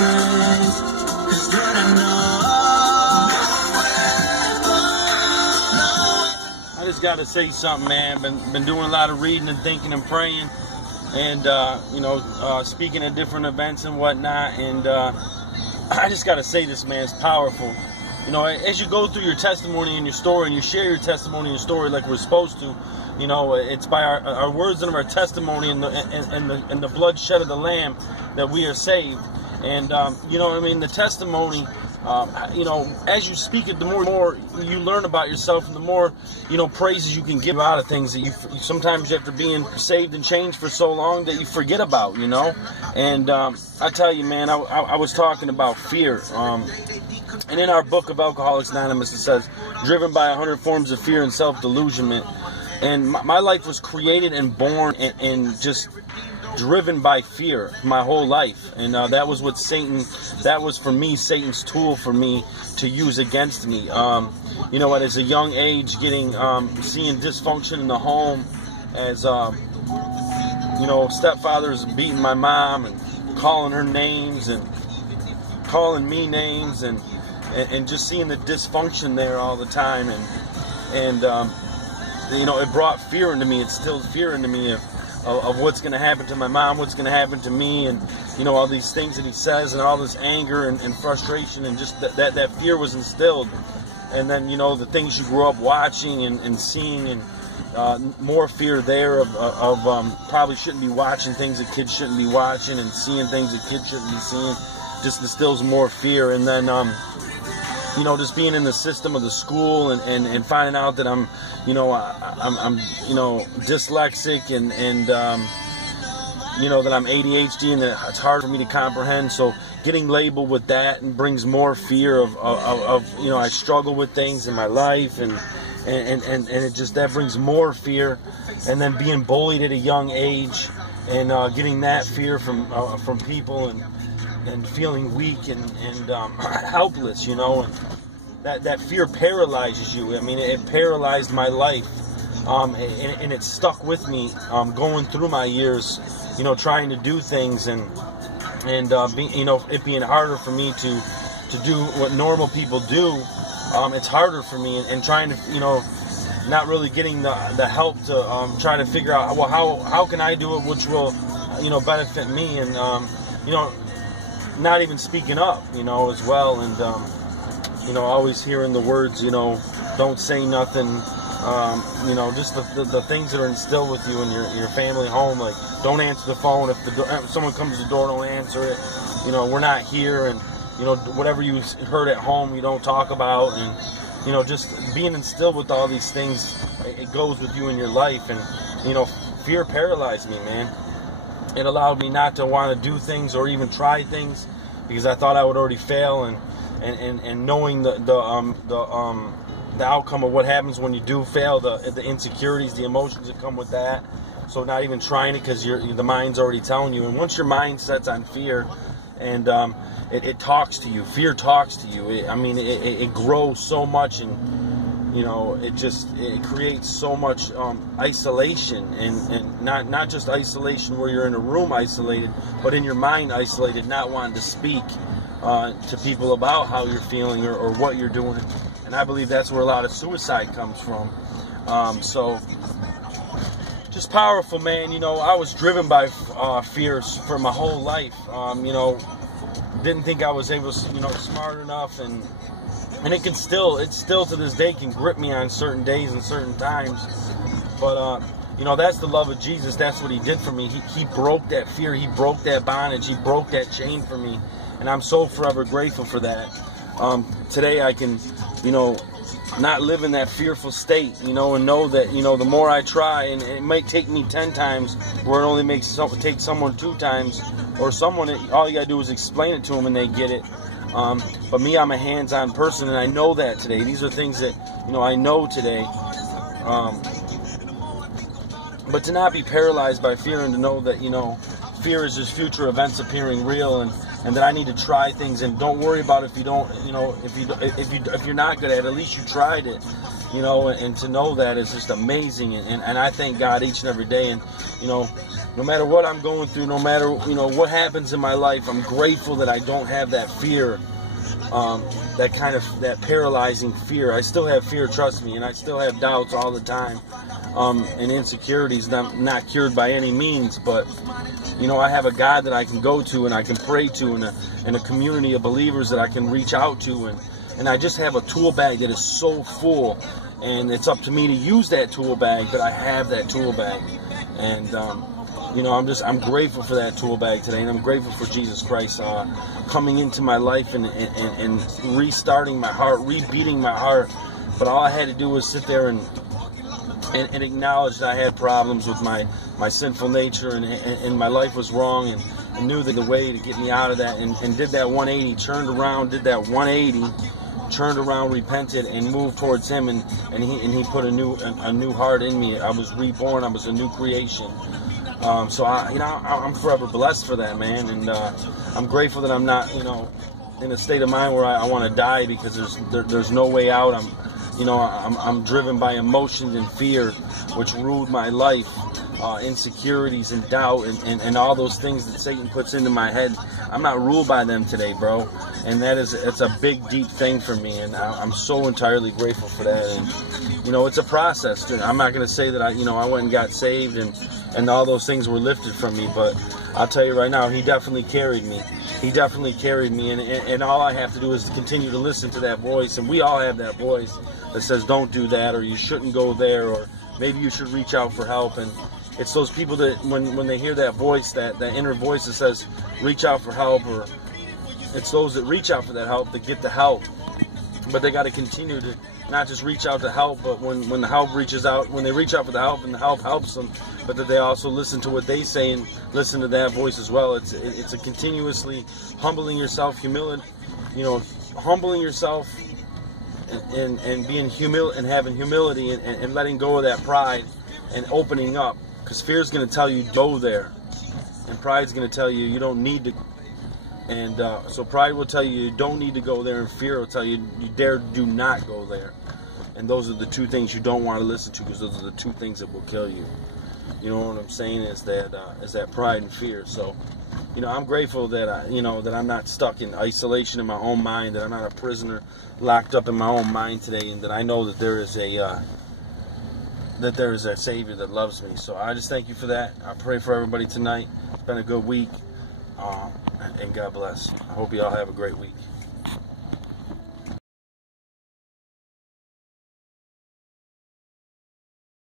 I just got to say something, man. Been doing a lot of reading and thinking and praying, and speaking at different events and whatnot. And I just got to say this, man. It's powerful. You know, as you go through your testimony and your story, and you share your testimony and your story like we're supposed to, you know, it's by our words and our testimony and the blood shed of the Lamb that we are saved. And you know what I mean? The testimony, you know, as you speak it, the more you learn about yourself, and the more, you know, praises you can give out of things that you sometimes after being saved and changed for so long that you forget about, you know. And I tell you, man, I was talking about fear. And in our book of Alcoholics Anonymous, it says, driven by 100 forms of fear and self-delusionment. And my life was created and born and just driven by fear my whole life. And that was what that was for me, Satan's tool for me to use against me. You know, as a young age, seeing dysfunction in the home, as, you know, stepfathers beating my mom and calling her names and calling me names, and just seeing the dysfunction there all the time, and you know, it brought fear into me. It instilled fear into me of what's going to happen to my mom, what's going to happen to me, and, you know, all these things that he says, and all this anger and frustration, and just that fear was instilled. And then, you know, the things you grew up watching and seeing, and more fear there of probably shouldn't be watching things that kids shouldn't be watching, and seeing things that kids shouldn't be seeing, just instills more fear. And then you know, just being in the system of the school and finding out that I'm you know, dyslexic, and you know, that I'm ADHD, and that it's hard for me to comprehend. So getting labeled with that and brings more fear of you know, I struggle with things in my life, and it just, that brings more fear. And then being bullied at a young age, and getting that fear from people, and feeling weak and helpless, you know, and that fear paralyzes you. I mean, it paralyzed my life, and it stuck with me going through my years, you know, trying to do things, and you know, it being harder for me to do what normal people do. It's harder for me, and trying to, you know, not really getting the help to try to figure out, well, how can I do it, which will, you know, benefit me, and you know, not even speaking up, you know, as well. And you know, always hearing the words, you know, don't say nothing, you know, just the things that are instilled with you in your family home, like, don't answer the phone. If someone comes to the door, don't answer it. You know, we're not here. And, you know, whatever you heard at home, you don't talk about. And, you know, just being instilled with all these things, it goes with you in your life. And, you know, fear paralyzed me, man. It allowed me not to want to do things or even try things, because I thought I would already fail, and knowing the outcome of what happens when you do fail, the insecurities, the emotions that come with that. So not even trying it, because the mind's already telling you. And once your mind sets on fear, and it talks to you, fear talks to you. It grows so much, and, you know, it creates so much isolation, and not just isolation where you're in a room isolated, but in your mind isolated, not wanting to speak to people about how you're feeling or what you're doing. And I believe that's where a lot of suicide comes from. So just powerful, man. You know, I was driven by fears for my whole life. You know, didn't think I was able to, you know, smart enough, and it still to this day can grip me on certain days and certain times. But you know, that's the love of Jesus. That's what he did for me. He broke that fear. He broke that bondage. He broke that chain for me. And I'm so forever grateful for that. Today I can, you know, not live in that fearful state, you know, and know that, you know, the more I try, and it might take me 10 times, where it only take someone 2 times, or someone, all you gotta do is explain it to them and they get it. But me, I'm a hands-on person, and I know that today. These are things that, you know, I know today. But to not be paralyzed by fear, and to know that, you know, fear is just future events appearing real, and that I need to try things, and don't worry about if you don't, you know, if you're not good at it, at least you tried it. you know, and to know that is just amazing. And I thank God each and every day. And, you know, no matter what I'm going through, no matter, you know, what happens in my life, I'm grateful that I don't have that fear, that paralyzing fear. I still have fear, trust me, and I still have doubts all the time, and insecurities. Not cured by any means, but, you know, I have a God that I can go to and I can pray to, and a community of believers that I can reach out to, and I just have a tool bag that is so full, and it's up to me to use that tool bag, but I have that tool bag. And you know, I'm grateful for that tool bag today, and I'm grateful for Jesus Christ coming into my life and restarting my heart, rebeating my heart. But all I had to do was sit there and acknowledge that I had problems with my sinful nature, and my life was wrong, and knew that the way to get me out of that, and did that 180, turned around, did that 180, turned around, repented, and moved towards Him, and He put a new heart in me. I was reborn. I was a new creation. So I'm forever blessed for that, man, and I'm grateful that I'm not, you know, in a state of mind where I want to die, because there's no way out. I'm driven by emotions and fear, which ruled my life, insecurities and doubt, and all those things that Satan puts into my head. I'm not ruled by them today, bro, and it's a big, deep thing for me, and I'm so entirely grateful for that. And, you know, it's a process. I'm not going to say that I went and got saved and all those things were lifted from me, but I'll tell you right now, He definitely carried me. He definitely carried me, and all I have to do is continue to listen to that voice, and we all have that voice that says don't do that, or you shouldn't go there, or maybe you should reach out for help. And it's those people that when they hear that voice, that inner voice that says reach out for help, or it's those that reach out for that help that get the help. But they got to continue to not just reach out to help, but when the help reaches out, when they reach out for the help and the help helps them, but that they also listen to what they say and listen to that voice as well. It's a continuously humbling yourself, humbling yourself, and being and having humility, and letting go of that pride and opening up, because fear is going to tell you go there, and pride is going to tell you you don't need to. And so pride will tell you don't need to go there, and fear will tell you you do not go there. And those are the two things you don't want to listen to, because those are the two things that will kill you. You know what I'm saying? Is that pride and fear. So, you know, I'm grateful that that I'm not stuck in isolation in my own mind, that I'm not a prisoner locked up in my own mind today, and that I know that there is a Savior that loves me. So I just thank you for that. I pray for everybody tonight. It's been a good week. And God bless. I hope you all have a great week.